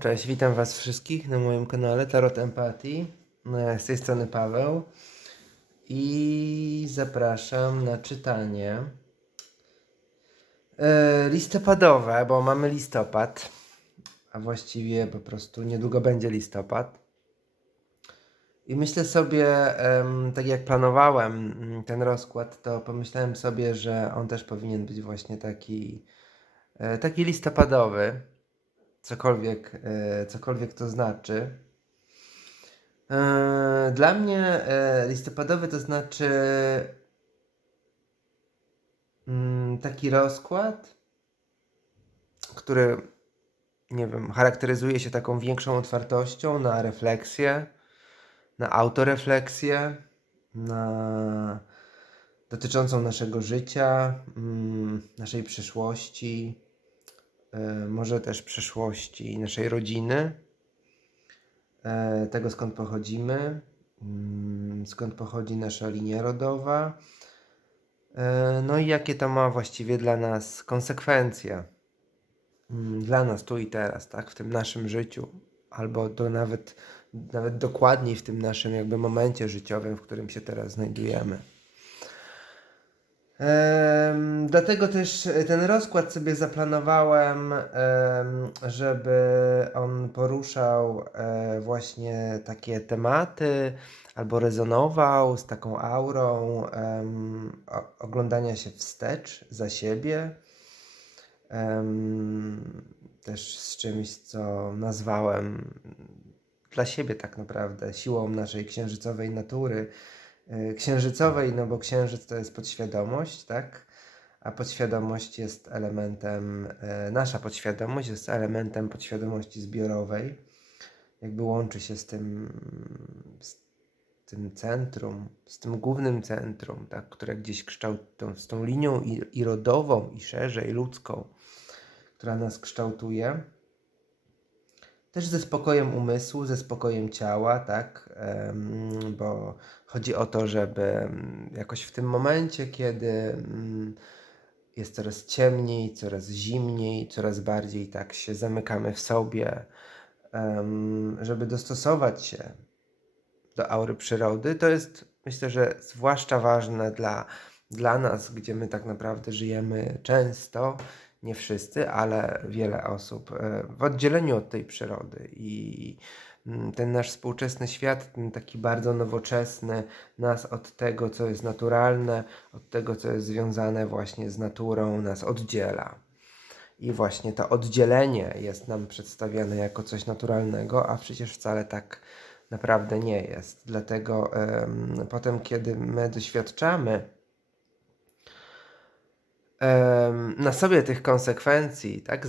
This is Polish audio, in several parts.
cześć, witam Was wszystkich na moim kanale Tarot Empatii. E, Z tej strony Paweł i zapraszam na czytanie e, listopadowe, bo mamy listopad, a właściwie po prostu niedługo będzie listopad. I myślę sobie, tak jak planowałem mm, ten rozkład, to pomyślałem sobie, że on też powinien być właśnie taki, e, taki listopadowy cokolwiek, e, cokolwiek to znaczy. E, Dla mnie e, listopadowy to znaczy mm, taki rozkład, który, nie wiem, charakteryzuje się taką większą otwartością na refleksję, na autorefleksję, na dotyczącą naszego życia, mm, naszej przyszłości, może też przyszłości naszej rodziny, e, tego skąd pochodzimy, mm, skąd pochodzi nasza linia rodowa, e, no i jakie to ma właściwie dla nas konsekwencje, mm, dla nas tu i teraz, tak, w tym naszym życiu, albo to nawet, nawet dokładniej w tym naszym jakby momencie życiowym, w którym się teraz znajdujemy. Dlatego też ten rozkład sobie zaplanowałem, em, żeby on poruszał e, właśnie takie tematy, albo rezonował z taką aurą oglądania się wstecz za siebie. Też z czymś, co nazwałem dla siebie tak naprawdę siłą naszej księżycowej natury księżycowej, no bo księżyc to jest podświadomość, tak? A podświadomość jest elementem, e, nasza podświadomość jest elementem podświadomości zbiorowej. Jakby łączy się z tym, z tym centrum, z tym głównym centrum, tak? które gdzieś kształtą, z tą linią i, i rodową, i szerzej ludzką, która nas kształtuje też ze spokojem umysłu, ze spokojem ciała, tak? Bo chodzi o to, żeby mm, jakoś w tym momencie, kiedy mm, jest coraz ciemniej, coraz zimniej, coraz bardziej tak się zamykamy w sobie, żeby dostosować się do aury przyrody, to jest myślę, że zwłaszcza ważne dla, dla nas, gdzie my tak naprawdę żyjemy często, nie wszyscy, ale wiele osób e, w oddzieleniu od tej przyrody i mm, ten nasz współczesny świat, ten taki bardzo nowoczesny, nas od tego, co jest naturalne, od tego, co jest związane właśnie z naturą, nas oddziela. I właśnie to oddzielenie jest nam przedstawiane jako coś naturalnego, a przecież wcale tak naprawdę nie jest. Dlatego em, potem, kiedy my doświadczamy na sobie tych konsekwencji, tak,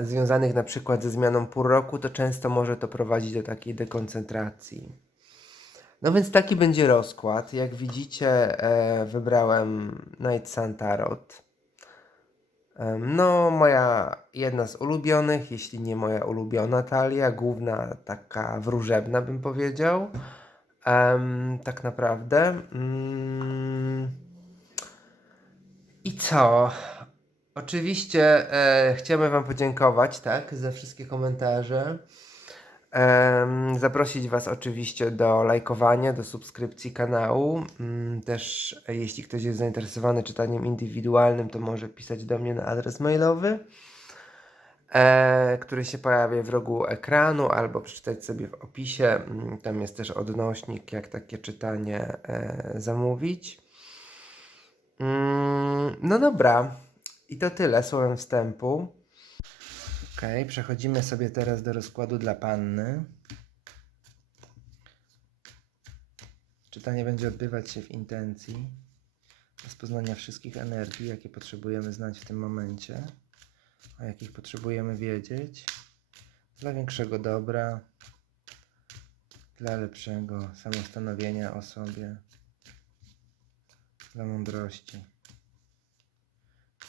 związanych na przykład ze zmianą pół roku, to często może to prowadzić do takiej dekoncentracji. No więc taki będzie rozkład. Jak widzicie, e, wybrałem Night Sun Tarot. Em, No, moja jedna z ulubionych, jeśli nie moja ulubiona talia, główna taka wróżebna bym powiedział. Em, tak naprawdę. Mm. I co? Oczywiście e, chciałbym Wam podziękować, tak, za wszystkie komentarze. Em, zaprosić Was oczywiście do lajkowania, do subskrypcji kanału. Mm, Też e, jeśli ktoś jest zainteresowany czytaniem indywidualnym, to może pisać do mnie na adres mailowy, e, który się pojawia w rogu ekranu, albo przeczytać sobie w opisie. Mm, Tam jest też odnośnik, jak takie czytanie e, zamówić. Mm, No dobra, i to tyle słowem wstępu. Ok, przechodzimy sobie teraz do rozkładu dla panny. Czytanie będzie odbywać się w intencji rozpoznania wszystkich energii, jakie potrzebujemy znać w tym momencie, o jakich potrzebujemy wiedzieć, dla większego dobra, dla lepszego samostanowienia o sobie, dla mądrości.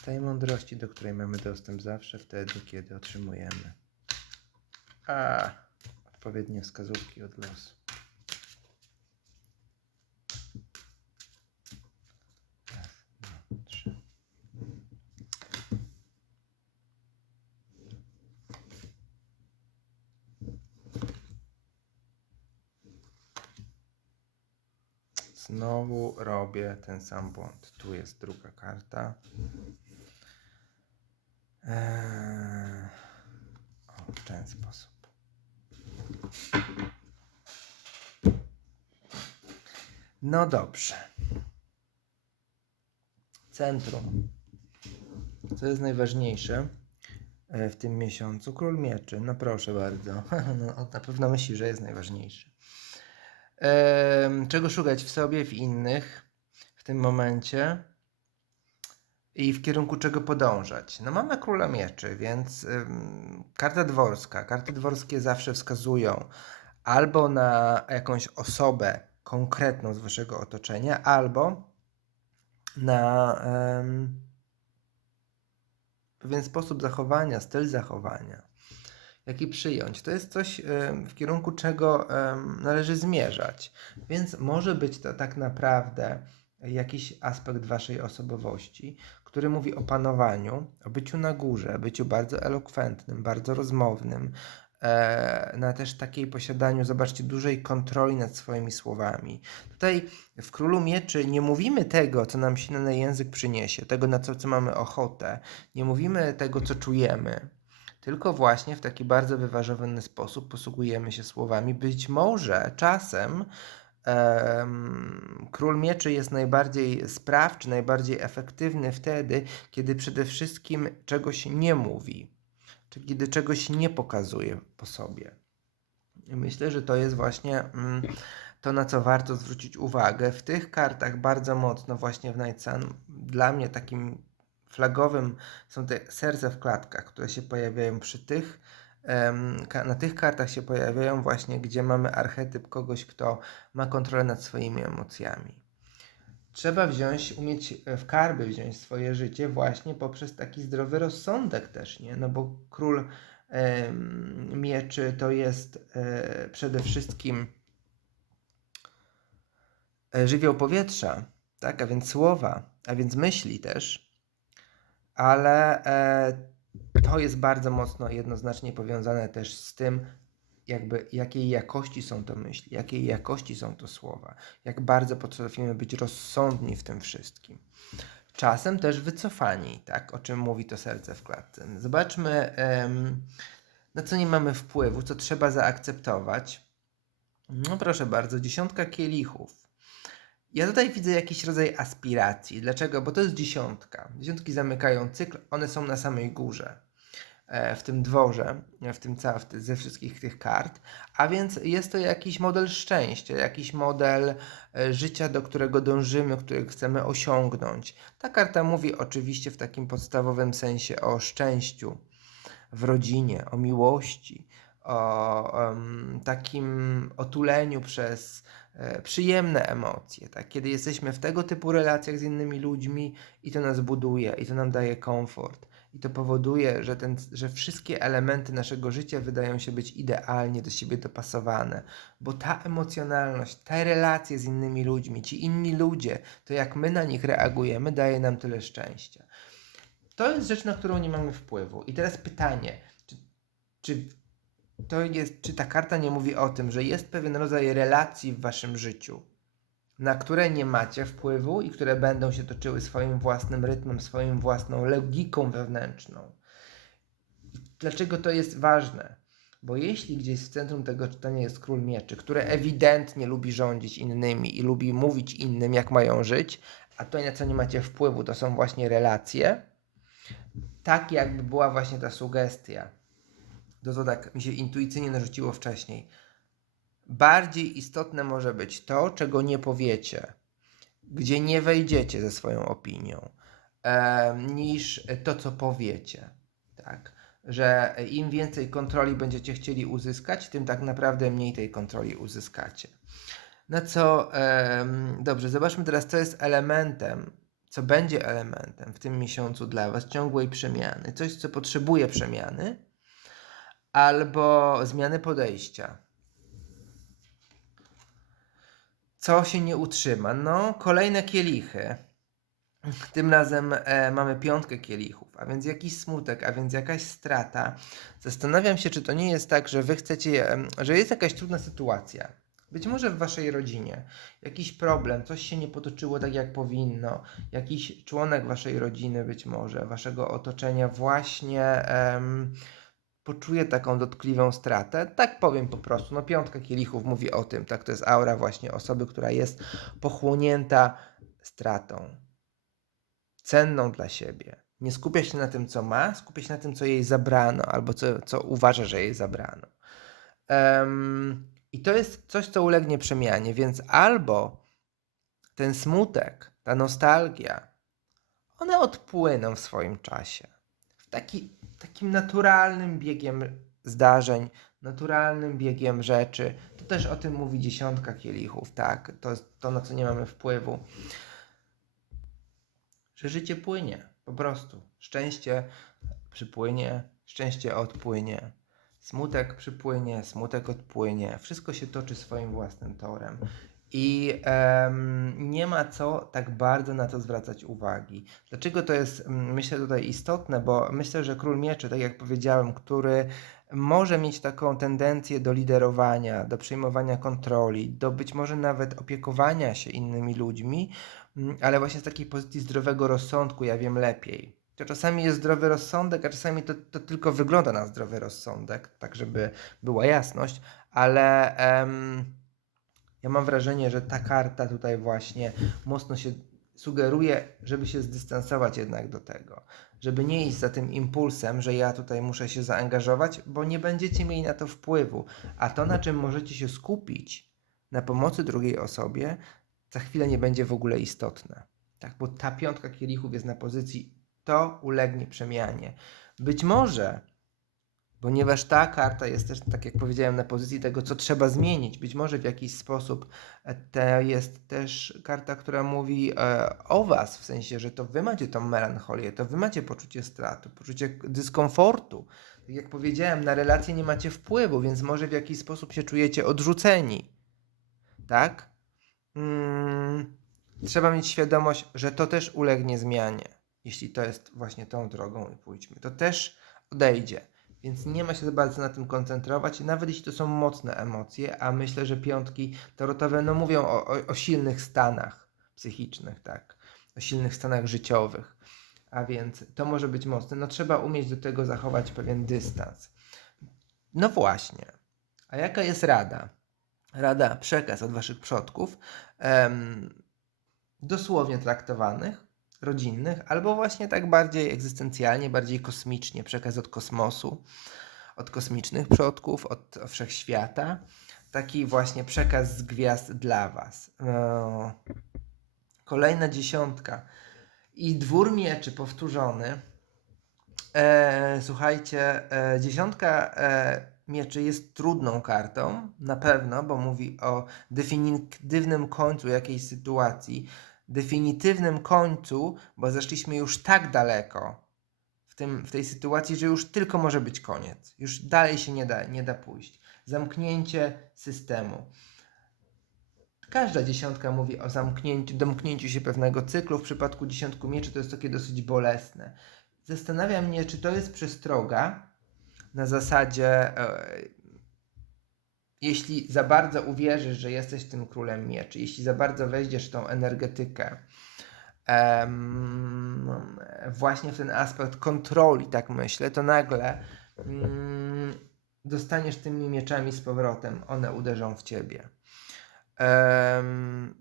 Tej mądrości, do której mamy dostęp zawsze wtedy, kiedy otrzymujemy a, odpowiednie wskazówki od losu. Znowu robię ten sam błąd. Tu jest druga karta. Eee, o, w ten sposób. No dobrze. Centrum. Co jest najważniejsze e, w tym miesiącu? Król mieczy. No proszę bardzo. No, on na pewno myśli, że jest najważniejszy. Czego szukać w sobie, w innych w tym momencie i w kierunku czego podążać. No mamy króla mieczy, więc karta dworska. Karty dworskie zawsze wskazują albo na jakąś osobę konkretną z waszego otoczenia, albo na pewien sposób zachowania, styl zachowania jaki przyjąć. To jest coś, w kierunku czego należy zmierzać. Więc może być to tak naprawdę jakiś aspekt waszej osobowości, który mówi o panowaniu, o byciu na górze, byciu bardzo elokwentnym, bardzo rozmownym, e, na też takiej posiadaniu, zobaczcie, dużej kontroli nad swoimi słowami. Tutaj w Królu Mieczy nie mówimy tego, co nam się na język przyniesie, tego, na co, co mamy ochotę. Nie mówimy tego, co czujemy tylko właśnie w taki bardzo wyważony sposób posługujemy się słowami. Być może czasem em, król mieczy jest najbardziej sprawczy, najbardziej efektywny wtedy, kiedy przede wszystkim czegoś nie mówi, czy kiedy czegoś nie pokazuje po sobie. Myślę, że to jest właśnie mm, to, na co warto zwrócić uwagę. W tych kartach bardzo mocno właśnie w Night Sun, dla mnie takim flagowym są te serca w klatkach, które się pojawiają przy tych, na tych kartach się pojawiają właśnie, gdzie mamy archetyp kogoś, kto ma kontrolę nad swoimi emocjami. Trzeba wziąć, umieć e, w karby wziąć swoje życie właśnie poprzez taki zdrowy rozsądek też, nie? No bo król em, mieczy to jest e, przede wszystkim e, żywioł powietrza, tak? A więc słowa, a więc myśli też ale e, to jest bardzo mocno jednoznacznie powiązane też z tym, jakby jakiej jakości są to myśli, jakiej jakości są to słowa, jak bardzo potrafimy być rozsądni w tym wszystkim. Czasem też wycofani, tak, o czym mówi to serce w klatce. Zobaczmy, na co nie mamy wpływu, co trzeba zaakceptować. No proszę bardzo, dziesiątka kielichów. Ja tutaj widzę jakiś rodzaj aspiracji. Dlaczego? Bo to jest dziesiątka. Dziesiątki zamykają cykl, one są na samej górze. e, W tym dworze, e, w tym ca- w ty, ze wszystkich tych kart, a więc jest to jakiś model szczęścia, jakiś model e, życia, do którego dążymy, który chcemy osiągnąć. Ta karta mówi oczywiście w takim podstawowym sensie o szczęściu w rodzinie, o miłości, o em, takim otuleniu przez przyjemne emocje, tak? kiedy jesteśmy w tego typu relacjach z innymi ludźmi i to nas buduje, i to nam daje komfort. I to powoduje, że, ten, że wszystkie elementy naszego życia wydają się być idealnie do siebie dopasowane, bo ta emocjonalność, te relacje z innymi ludźmi, ci inni ludzie, to jak my na nich reagujemy, daje nam tyle szczęścia. To jest rzecz, na którą nie mamy wpływu. I teraz pytanie, czy, czy to jest, czy ta karta nie mówi o tym, że jest pewien rodzaj relacji w waszym życiu, na które nie macie wpływu i które będą się toczyły swoim własnym rytmem, swoją własną logiką wewnętrzną. Dlaczego to jest ważne? Bo jeśli gdzieś w centrum tego czytania jest król mieczy, który ewidentnie lubi rządzić innymi i lubi mówić innym, jak mają żyć, a to, na co nie macie wpływu, to są właśnie relacje, tak jakby była właśnie ta sugestia to tak mi się intuicyjnie narzuciło wcześniej. Bardziej istotne może być to, czego nie powiecie, gdzie nie wejdziecie ze swoją opinią, em, niż to, co powiecie. Tak? Że im więcej kontroli będziecie chcieli uzyskać, tym tak naprawdę mniej tej kontroli uzyskacie. Na co, em, dobrze, zobaczmy teraz, co jest elementem, co będzie elementem w tym miesiącu dla Was ciągłej przemiany. Coś, co potrzebuje przemiany, albo zmiany podejścia. Co się nie utrzyma? No, kolejne kielichy. Tym razem e, mamy piątkę kielichów, a więc jakiś smutek, a więc jakaś strata. Zastanawiam się, czy to nie jest tak, że wy chcecie, em, że jest jakaś trudna sytuacja. Być może w waszej rodzinie jakiś problem, coś się nie potoczyło tak jak powinno, jakiś członek waszej rodziny, być może waszego otoczenia, właśnie em, poczuje taką dotkliwą stratę. Tak powiem po prostu. No, piątka kielichów mówi o tym, tak? To jest aura właśnie osoby, która jest pochłonięta stratą cenną dla siebie. Nie skupia się na tym, co ma, skupia się na tym, co jej zabrano, albo co, co uważa, że jej zabrano. Em, I to jest coś, co ulegnie przemianie, więc albo ten smutek, ta nostalgia, one odpłyną w swoim czasie. W taki, takim naturalnym biegiem zdarzeń, naturalnym biegiem rzeczy. To też o tym mówi dziesiątka kielichów, tak? To jest to, na co nie mamy wpływu że życie płynie, po prostu. Szczęście przypłynie, szczęście odpłynie. Smutek przypłynie, smutek odpłynie. Wszystko się toczy swoim własnym torem. I em, nie ma co tak bardzo na to zwracać uwagi. Dlaczego to jest, myślę, tutaj istotne? Bo myślę, że król mieczy, tak jak powiedziałem, który może mieć taką tendencję do liderowania, do przejmowania kontroli, do być może nawet opiekowania się innymi ludźmi, ale właśnie z takiej pozycji zdrowego rozsądku, ja wiem lepiej. To czasami jest zdrowy rozsądek, a czasami to, to tylko wygląda na zdrowy rozsądek, tak żeby była jasność, ale em, ja mam wrażenie, że ta karta tutaj właśnie mocno się sugeruje, żeby się zdystansować jednak do tego, żeby nie iść za tym impulsem, że ja tutaj muszę się zaangażować, bo nie będziecie mieli na to wpływu. A to, na czym możecie się skupić, na pomocy drugiej osobie, za chwilę nie będzie w ogóle istotne. Tak, bo ta piątka kielichów jest na pozycji to ulegnie przemianie. Być może ponieważ ta karta jest też, tak jak powiedziałem, na pozycji tego, co trzeba zmienić. Być może w jakiś sposób e, to jest też karta, która mówi e, o Was, w sensie, że to Wy macie tą melancholię, to Wy macie poczucie straty, poczucie dyskomfortu. Tak jak powiedziałem, na relacje nie macie wpływu, więc może w jakiś sposób się czujecie odrzuceni. Tak? Mm, trzeba mieć świadomość, że to też ulegnie zmianie. Jeśli to jest właśnie tą drogą i pójdźmy, to też odejdzie. Więc nie ma się za bardzo na tym koncentrować, nawet jeśli to są mocne emocje, a myślę, że piątki tarotowe no, mówią o, o, o silnych stanach psychicznych, tak, o silnych stanach życiowych. A więc to może być mocne. No trzeba umieć do tego zachować pewien dystans. No właśnie. A jaka jest rada? Rada, przekaz od waszych przodków, em, dosłownie traktowanych, rodzinnych, albo właśnie tak bardziej egzystencjalnie, bardziej kosmicznie, przekaz od kosmosu, od kosmicznych przodków, od wszechświata. Taki właśnie przekaz z gwiazd dla Was. No. Kolejna dziesiątka. I dwór mieczy powtórzony. E, słuchajcie, e, dziesiątka e, mieczy jest trudną kartą, na pewno, bo mówi o definitywnym końcu jakiejś sytuacji, definitywnym końcu, bo zeszliśmy już tak daleko w, tym, w tej sytuacji, że już tylko może być koniec. Już dalej się nie da, nie da pójść. Zamknięcie systemu. Każda dziesiątka mówi o zamknięciu, domknięciu się pewnego cyklu. W przypadku dziesiątku mieczy to jest takie dosyć bolesne. Zastanawiam mnie, czy to jest przestroga na zasadzie, e, jeśli za bardzo uwierzysz, że jesteś tym królem mieczy, jeśli za bardzo weźmiesz tą energetykę, em, właśnie w ten aspekt kontroli, tak myślę, to nagle mm, dostaniesz tymi mieczami z powrotem, one uderzą w ciebie. Em,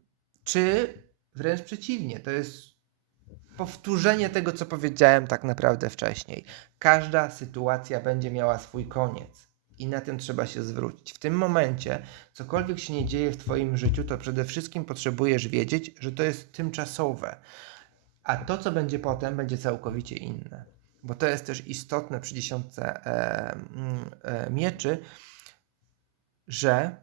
czy wręcz przeciwnie, to jest powtórzenie tego, co powiedziałem tak naprawdę wcześniej. Każda sytuacja będzie miała swój koniec. I na tym trzeba się zwrócić. W tym momencie, cokolwiek się nie dzieje w Twoim życiu, to przede wszystkim potrzebujesz wiedzieć, że to jest tymczasowe. A to, co będzie potem, będzie całkowicie inne. Bo to jest też istotne przy dziesiątce e, e, mieczy, że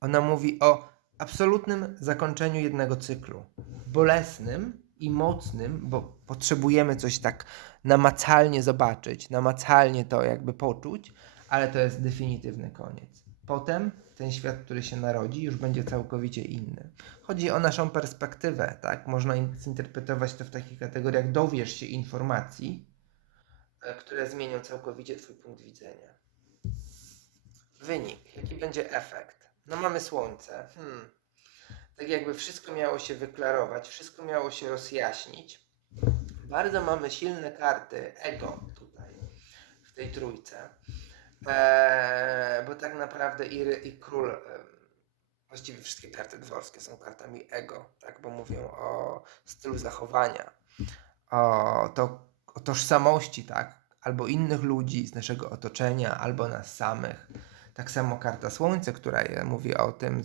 ona mówi o absolutnym zakończeniu jednego cyklu. Bolesnym i mocnym, bo potrzebujemy coś tak namacalnie zobaczyć, namacalnie to jakby poczuć, ale to jest definitywny koniec. Potem ten świat, który się narodzi, już będzie całkowicie inny. Chodzi o naszą perspektywę, tak? Można zinterpretować to w takich kategoriach, dowiesz się informacji, e, które zmienią całkowicie Twój punkt widzenia. Wynik, jaki będzie efekt? No mamy słońce. Hmm. Tak jakby wszystko miało się wyklarować, wszystko miało się rozjaśnić. Bardzo mamy silne karty ego tutaj, w tej trójce. Eee, bo tak naprawdę i, ry- i król, właściwie wszystkie karty dworskie są kartami ego, tak, bo mówią o stylu zachowania, o, to, o tożsamości, tak, albo innych ludzi z naszego otoczenia, albo nas samych. Tak samo karta Słońce, która mówi o tym,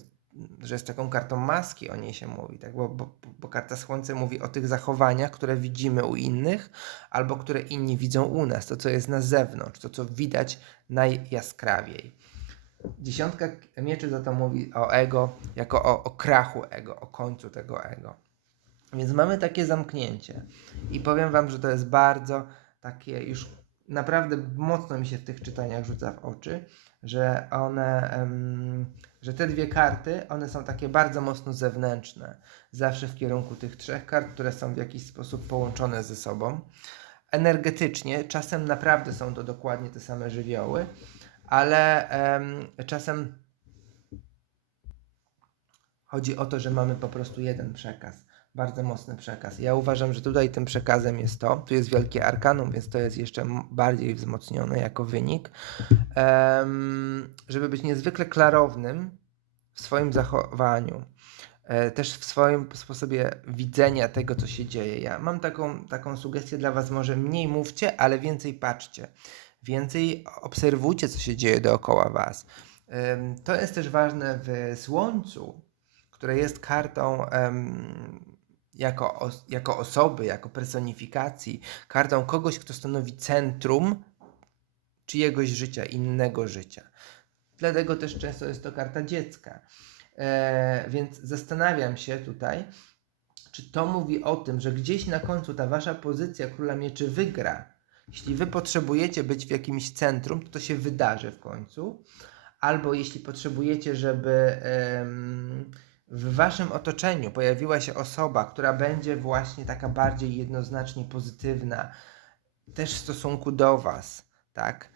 że jest taką kartą maski, o niej się mówi, tak? bo, bo, bo karta Słońce mówi o tych zachowaniach, które widzimy u innych, albo które inni widzą u nas, to co jest na zewnątrz, to co widać najjaskrawiej. Dziesiątka mieczy za to mówi o ego, jako o, o krachu ego, o końcu tego ego. Więc mamy takie zamknięcie. I powiem Wam, że to jest bardzo takie już naprawdę mocno mi się w tych czytaniach rzuca w oczy, że one, że te dwie karty, one są takie bardzo mocno zewnętrzne. Zawsze w kierunku tych trzech kart, które są w jakiś sposób połączone ze sobą. Energetycznie, czasem naprawdę są to dokładnie te same żywioły, ale em, czasem chodzi o to, że mamy po prostu jeden przekaz bardzo mocny przekaz. Ja uważam, że tutaj tym przekazem jest to, tu jest wielkie arkanum, więc to jest jeszcze bardziej wzmocnione jako wynik, em, żeby być niezwykle klarownym w swoim zachowaniu, e, też w swoim sposobie widzenia tego, co się dzieje. Ja mam taką, taką sugestię dla Was, może mniej mówcie, ale więcej patrzcie. Więcej obserwujcie, co się dzieje dookoła Was. Em, To jest też ważne w Słońcu, które jest kartą em, jako, os- jako osoby, jako personifikacji, kartą kogoś, kto stanowi centrum czyjegoś życia, innego życia. Dlatego też często jest to karta dziecka. E, więc zastanawiam się tutaj, czy to mówi o tym, że gdzieś na końcu ta wasza pozycja króla mieczy wygra. Jeśli wy potrzebujecie być w jakimś centrum, to to się wydarzy w końcu. Albo jeśli potrzebujecie, żeby w waszym otoczeniu pojawiła się osoba, która będzie właśnie taka bardziej jednoznacznie pozytywna, też w stosunku do was, tak?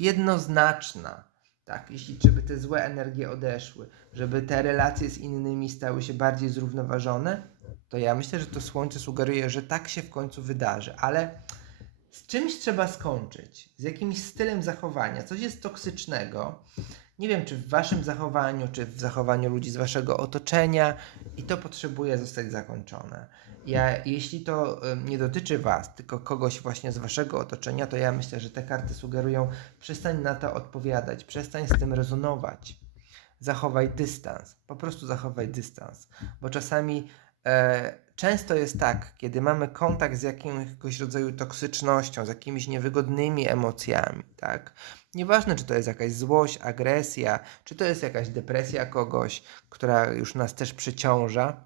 Jednoznaczna, tak? Jeśli żeby te złe energie odeszły, żeby te relacje z innymi stały się bardziej zrównoważone, to ja myślę, że to słońce sugeruje, że tak się w końcu wydarzy, ale z czymś trzeba skończyć, z jakimś stylem zachowania, coś jest toksycznego. Nie wiem, czy w waszym zachowaniu, czy w zachowaniu ludzi z waszego otoczenia, i to potrzebuje zostać zakończone. Ja, jeśli to nie dotyczy was, tylko kogoś właśnie z waszego otoczenia, to ja myślę, że te karty sugerują, przestań na to odpowiadać, przestań z tym rezonować. Zachowaj dystans, po prostu zachowaj dystans, bo czasami e, często jest tak, kiedy mamy kontakt z jakiegoś rodzaju toksycznością, z jakimiś niewygodnymi emocjami, tak? Nieważne, czy to jest jakaś złość, agresja, czy to jest jakaś depresja kogoś, która już nas też przeciąża,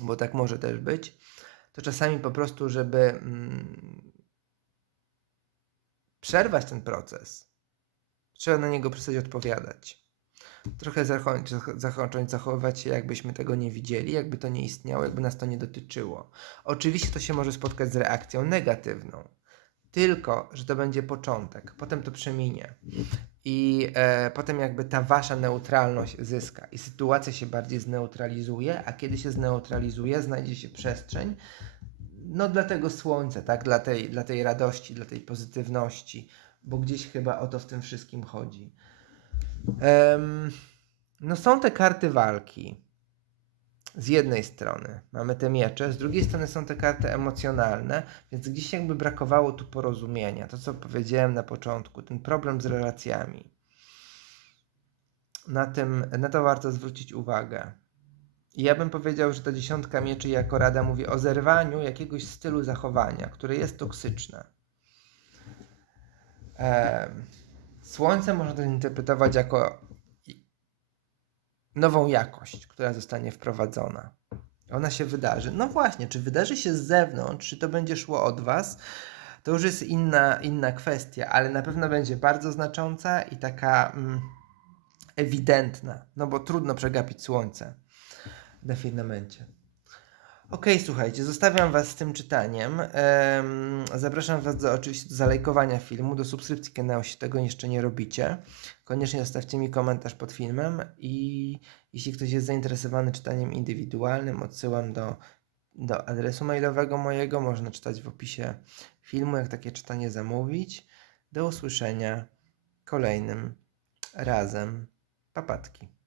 bo tak może też być, to czasami po prostu, żeby mm, przerwać ten proces, trzeba na niego przestać odpowiadać. Trochę zacząć zachowywać się, jakbyśmy tego nie widzieli, jakby to nie istniało, jakby nas to nie dotyczyło. Oczywiście to się może spotkać z reakcją negatywną, tylko że to będzie początek, potem to przeminie. I e, potem jakby ta wasza neutralność zyska i sytuacja się bardziej zneutralizuje, a kiedy się zneutralizuje, znajdzie się przestrzeń no dla tego słońca, tak? Dla tej, dla tej radości, dla tej pozytywności, bo gdzieś chyba o to w tym wszystkim chodzi. No są te karty walki. Z jednej strony mamy te miecze, z drugiej strony są te karty emocjonalne, więc gdzieś jakby brakowało tu porozumienia. To, co powiedziałem na początku, ten problem z relacjami. Na, tym, na to warto zwrócić uwagę. I ja bym powiedział, że ta dziesiątka mieczy jako rada mówi o zerwaniu jakiegoś stylu zachowania, które jest toksyczne. Em, Słońce można to interpretować jako nową jakość, która zostanie wprowadzona. Ona się wydarzy. No właśnie, czy wydarzy się z zewnątrz, czy to będzie szło od Was, to już jest inna, inna kwestia, ale na pewno będzie bardzo znacząca i taka mm, ewidentna, no bo trudno przegapić słońce na firmamencie. Okej, słuchajcie, zostawiam Was z tym czytaniem. Em, zapraszam Was do, oczywiście do zalajkowania filmu, do subskrypcji kanału, jeśli tego jeszcze nie robicie. Koniecznie zostawcie mi komentarz pod filmem i jeśli ktoś jest zainteresowany czytaniem indywidualnym, odsyłam do, do adresu mailowego mojego. Można czytać w opisie filmu, jak takie czytanie zamówić. Do usłyszenia kolejnym razem. Papatki.